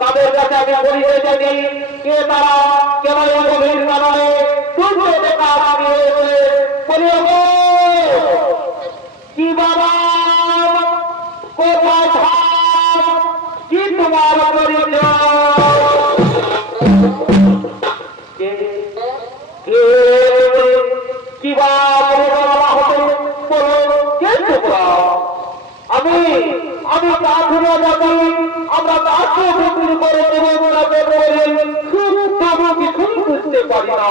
তাদের কাছে আমি বলিতে জানি কে তারা কেবল গভীর কারণে সূর্য দেখা বলি কি বাবা কোথায় কি তোমার কি আমি আমি প্রার্থনা জানি আমরা তাকে বিক্রি করে বুঝতে পারি না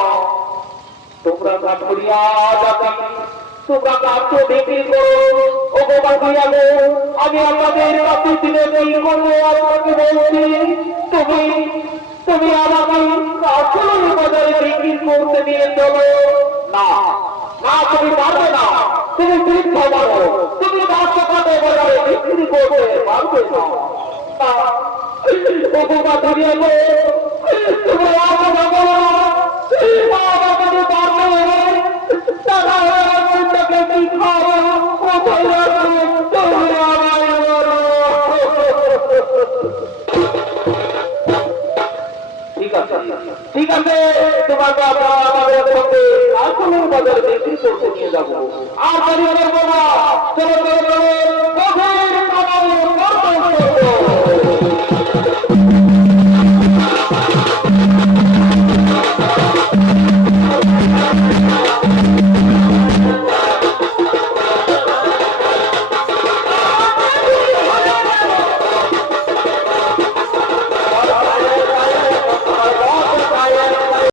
তোমরা কাঠুরিয়া জাতি তোমরা কাঠ বিক্রি করো ও বাবা আমি আপনাদের কাছে দিলে এই করবো আপনাকে বলছি তুমি তুমি আমাকে কাঠুরি বাজারে বিক্রি করতে নিয়ে চলো না না তুমি পারবে না তুমি বৃদ্ধ বলো তুমি রাষ্ট্রপতি বাজারে বিক্রি করতে পারবে না তুমি আমাকে বলো আমাকে যদি পারবে তারা কি খাওয়া ঠিক আছে তোমাকে আমাদের সঙ্গে আসলের বাজারে বিক্রি করতে নিয়ে যাবো আর বাড়ি বাবা চলো চলো চলো